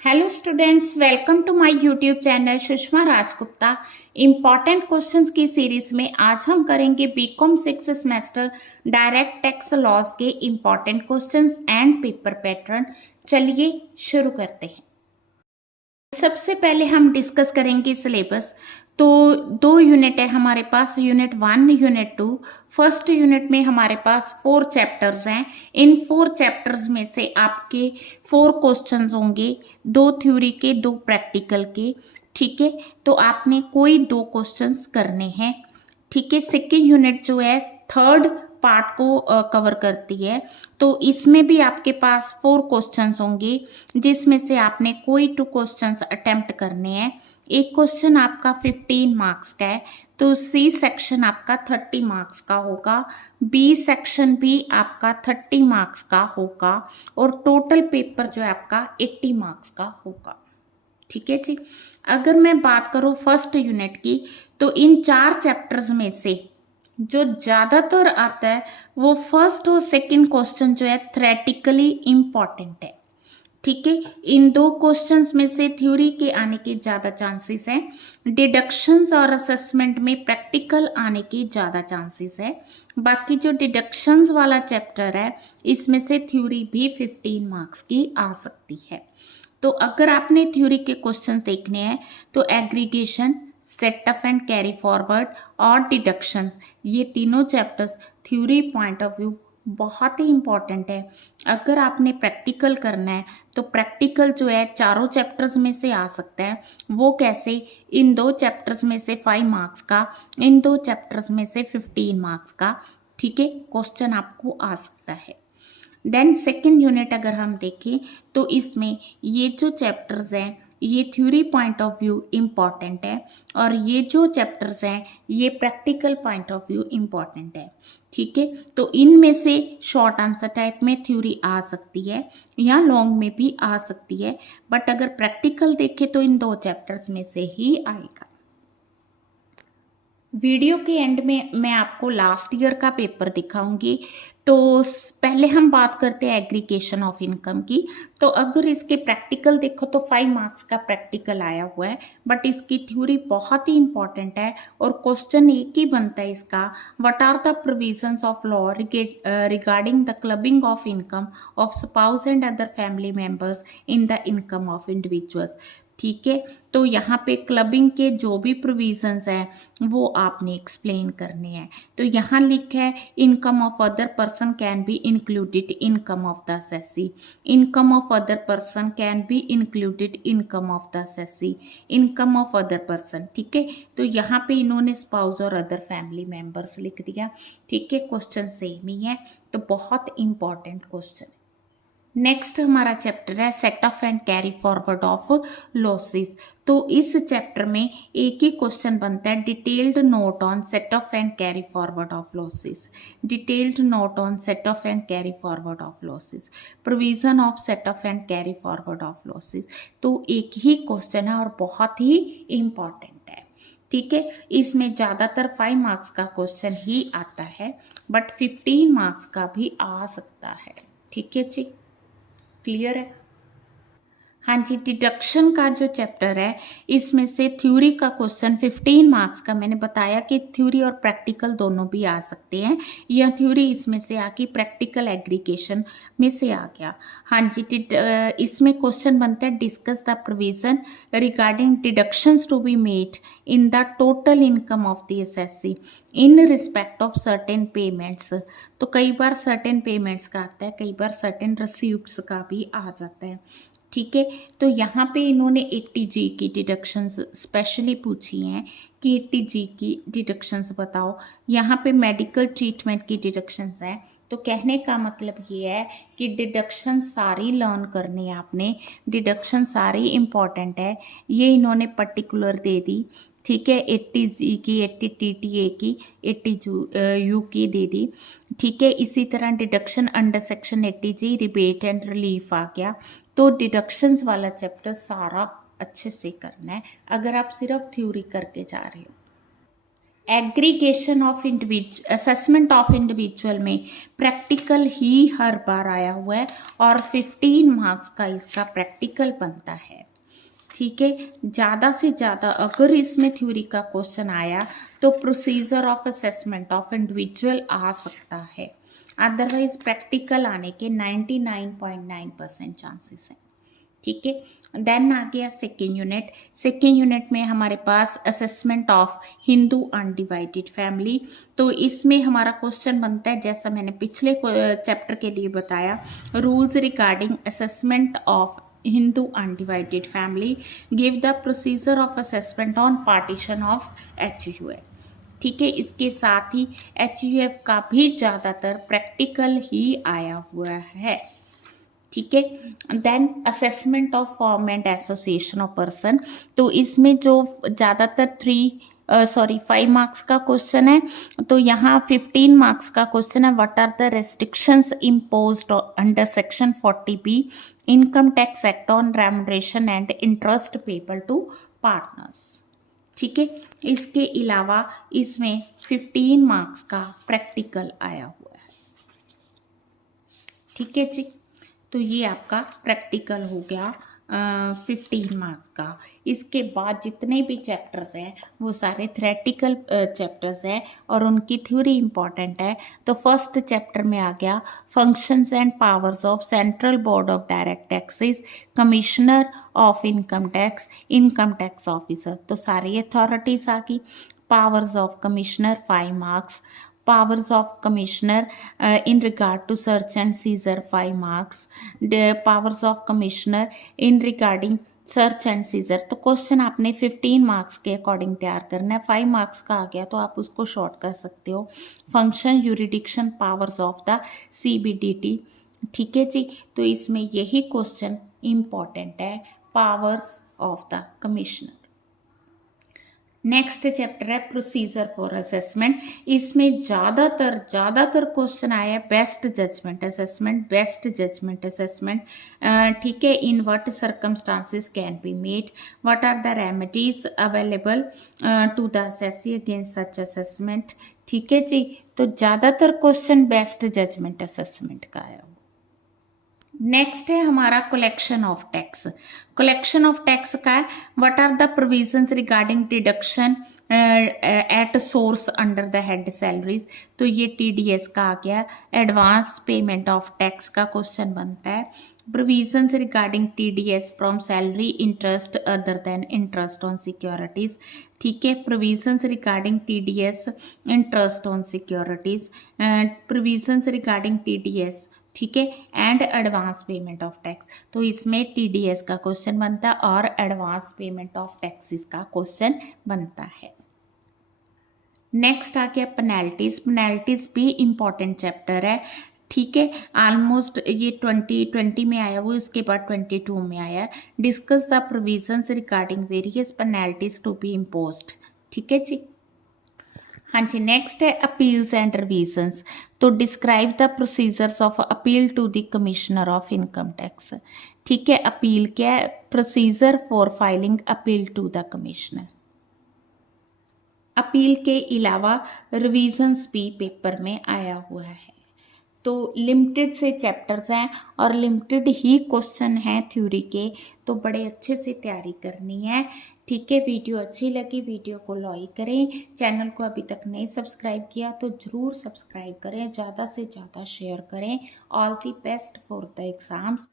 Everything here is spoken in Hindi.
Hello students, welcome to my YouTube channel Sushma Rajgupta. Important questions की सीरीज में आज हम करेंगे BCom 6 semester direct tax laws के important questions and paper pattern. चलिए शुरू करते हैं। सबसे पहले हम डिस्कस करेंगे सिलेबस। तो 2 यूनिट है हमारे पास, यूनिट 1 यूनिट 2। फर्स्ट यूनिट में हमारे पास 4 चैप्टर्स हैं। इन 4 चैप्टर्स में से आपके 4 क्वेश्चंस होंगे, 2 थ्योरी के 2 प्रैक्टिकल के। ठीक है, तो आपने कोई 2 क्वेश्चंस करने हैं। ठीक है, सेकेंड यूनिट जो है थर्ड पार्ट को कवर करती है। तो इसमें भी आपके पास 4 क्वेश्चंस होंगे, जिसमें से आपने कोई 2 क्वेश्चंस अटेम्प्ट करने हैं। एक क्वेश्चन आपका 15 मार्क्स का है, तो सी सेक्शन आपका 30 मार्क्स का होगा, बी सेक्शन भी आपका 30 मार्क्स का होगा, और टोटल पेपर जो है आपका 80 मार्क्स का होगा। ठीक है जी। अगर मैं बात करूँ फर्स्ट यूनिट की, तो इन 4 चैप्टर्स में से जो ज़्यादातर आता है वो फर्स्ट और सेकंड क्वेश्चन जो है थ्योरेटिकली इम्पॉर्टेंट है। ठीक है, इन 2 क्वेश्चंस में से थ्योरी के आने के ज़्यादा चांसेस हैं। डिडक्शंस और असेसमेंट में प्रैक्टिकल आने के ज़्यादा चांसेस है। बाकी जो डिडक्शंस वाला चैप्टर है, इसमें से थ्योरी भी 15 मार्क्स की आ सकती है। तो अगर आपने थ्योरी के क्वेश्चंस देखने हैं तो aggregation, setup and carry forward और डिडक्शंस, ये तीनों chapters theory point of view बहुत ही इंपॉर्टेंट है। अगर आपने प्रैक्टिकल करना है तो प्रैक्टिकल जो है चारों चैप्टर्स में से आ सकता है। वो कैसे? इन 2 चैप्टर्स में से 5 मार्क्स का, इन 2 चैप्टर्स में से 15 मार्क्स का। ठीक है, क्वेश्चन आपको आ सकता है। देन सेकेंड यूनिट अगर हम देखें तो इसमें ये जो चैप्टर्स हैं ये theory point of view important है, और ये जो चैप्टर्स हैं ये practical point of view important है। ठीक है, तो इनमें से शॉर्ट आंसर टाइप में थ्योरी आ सकती है या लॉन्ग में भी आ सकती है, बट अगर प्रैक्टिकल देखें तो इन 2 चैप्टर्स में से ही आएगा। वीडियो के एंड में मैं आपको लास्ट ईयर का पेपर दिखाऊंगी। तो पहले हम बात करते हैं एग्रीगेशन ऑफ इनकम की। तो अगर इसके प्रैक्टिकल देखो तो 5 मार्क्स का प्रैक्टिकल आया हुआ है, बट इसकी थ्योरी बहुत ही इंपॉर्टेंट है और क्वेश्चन एक ही बनता है इसका, what are the provisions of law regarding the clubbing of income of spouse and other family members in the income of individuals. ठीक है, तो यहाँ पे क्लबिंग के जो भी प्रोविजंस हैं वो आपने एक्सप्लेन करने हैं। तो यहाँ लिखा है income of other person can be included income of the assessee, income of other person can be included income of the assessee, income of other person. ठीक है, तो यहाँ पे इन्होंने स्पाउस और अदर फैमिली मेंबर्स लिख दिया। ठीक है, क्वेश्चन सेम ही है, तो बहुत इंपॉर्टेंट क्वेश्चन। नेक्स्ट हमारा चैप्टर है set of and carry forward of losses. तो इस चैप्टर में एक ही क्वेश्चन बनता है, detailed note on set of and carry forward of losses, detailed note on set of and carry forward of losses, provision of set of and carry forward of losses. तो एक ही क्वेश्चन है और बहुत ही इंपॉर्टेंट है। ठीक है, इसमें ज़्यादातर 5 मार्क्स का क्वेश्चन ही आता है, बट 15 मार्क्स का भी आ सकता है। ठीक है जी, क्लियर है? हाँ जी, डिडक्शन का जो चैप्टर है इसमें से थ्योरी का क्वेश्चन 15 मार्क्स का, मैंने बताया कि थ्योरी और प्रैक्टिकल दोनों भी आ सकते हैं, या थ्योरी इसमें से आके प्रैक्टिकल एग्रीगेशन में से आ गया। हाँ जी, इसमें क्वेश्चन बनता है discuss the provision regarding deductions to be made in the total income of the assessee in respect of certain payments. तो कई बार सर्टेन पेमेंट्स का आता है, कई बार सर्टेन रिसीप्ट्स का भी आ जाता है। ठीक है, तो यहाँ पे इन्होंने 80G की डिडक्शंस स्पेशली पूछी हैं कि 80G की डिडक्शंस बताओ। यहाँ पे मेडिकल ट्रीटमेंट की डिडक्शंस है। तो कहने का मतलब ये है कि डिडक्शन सारी लर्न करनी है आपने, डिडक्शन सारी इम्पॉर्टेंट है, ये इन्होंने पर्टिकुलर दे दी। ठीक है, 80G की, 80TTA की, 80U की दे दी। ठीक है, इसी तरह deduction under section 80G rebate and relief आ गया। तो डिडक्शंस वाला चैप्टर सारा अच्छे से करना है अगर आप सिर्फ थ्योरी करके जा रहे हो। Aggregation of individual assessment of individual में प्रैक्टिकल ही हर बार आया हुआ है और 15 मार्क्स का इसका प्रैक्टिकल बनता है। ठीक है, ज़्यादा से ज़्यादा अगर इसमें थ्योरी का क्वेश्चन आया तो procedure of assessment of individual आ सकता है, अदरवाइज प्रैक्टिकल आने के 99.9% चांसेस हैं। ठीक है, देन आ गया सेकेंड यूनिट। सेकेंड यूनिट में हमारे पास assessment of Hindu undivided family. तो इसमें हमारा क्वेश्चन बनता है, जैसा मैंने पिछले चैप्टर के लिए बताया, rules regarding assessment of Hindu undivided family, give the procedure of assessment on partition of HUF। ठीक है, इसके साथ ही HUF का भी ज़्यादातर प्रैक्टिकल ही आया हुआ है। ठीक है, then assessment of form and association of person. तो इसमें जो ज़्यादातर 5 मार्क्स का क्वेश्चन है, तो यहाँ 15 मार्क्स का क्वेश्चन है, what are the restrictions imposed under section 40B income tax act on remuneration and interest payable to partners. ठीक है, इसके अलावा इसमें 15 मार्क्स का प्रैक्टिकल आया हुआ है। ठीक है जी, तो ये आपका प्रैक्टिकल हो गया 15 मार्क्स का। इसके बाद जितने भी चैप्टर्स हैं वो सारे थ्योरेटिकल चैप्टर्स हैं और उनकी थ्योरी इम्पॉर्टेंट है। तो फर्स्ट चैप्टर में आ गया functions and powers of central board of direct taxes, commissioner of income tax officer. तो सारी अथॉरिटीज आ गई। Powers of commissioner 5 marks, powers of commissioner in regard to search and seizure 5 marks, the powers of commissioner in regarding search and seizure. तो क्वेश्चन आपने 15 मार्क्स के अकॉर्डिंग तैयार करना है। 5 मार्क्स का आ गया तो आप उसको शॉर्ट कर सकते हो। Function jurisdiction powers of the CBDT। ठीक है जी, तो इसमें यही क्वेश्चन इम्पॉर्टेंट है, powers of the commissioner. Next chapter है प्रोसीजर फॉर असेसमेंट। इसमें ज़्यादातर क्वेश्चन आया है बेस्ट जजमेंट असेसमेंट, ठीक है, in what circumstances can be made, what are the remedies available to the assessee against such assessment. ठीक है जी, तो ज़्यादातर क्वेश्चन बेस्ट जजमेंट असेसमेंट का आया। नेक्स्ट है हमारा collection of tax. Collection of tax का है, what are the provisions regarding deduction at source under the head salaries. तो ये TDS का आ गया। एडवांस पेमेंट ऑफ टैक्स का क्वेश्चन बनता है, provisions regarding TDS from salary interest other than interest on securities. ठीक है, provisions regarding TDS interest on securities, provisions regarding TDS, ठीक है, and advance payment of tax. तो इसमें TDS का क्वेश्चन बनता है और एडवांस पेमेंट ऑफ टैक्सेस का क्वेश्चन बनता है। नेक्स्ट आ गया पेनल्टीज भी इम्पॉर्टेंट चैप्टर है। ठीक है, ऑलमोस्ट ये 2020 में आया वो, इसके बाद 22 में आया। Discuss the provisions regarding various penalties to be imposed. ठीक है जी, हाँ जी। नेक्स्ट है अपील्स एंड रिविजन्स। तो describe the procedures of appeal to the commissioner of income tax. ठीक है, अपील क्या है, procedure for filing appeal to the commissioner. Appeal के अलावा रिविजन्स भी पेपर में आया हुआ है। तो लिमिटेड से चैप्टर्स हैं और लिमिटेड ही क्वेश्चन हैं थ्योरी के, तो बड़े अच्छे से तैयारी करनी है। ठीक है, वीडियो अच्छी लगी वीडियो को लाइक करें, चैनल को अभी तक नहीं सब्सक्राइब किया तो ज़रूर सब्सक्राइब करें, ज़्यादा से ज़्यादा शेयर करें। All the best for the exams.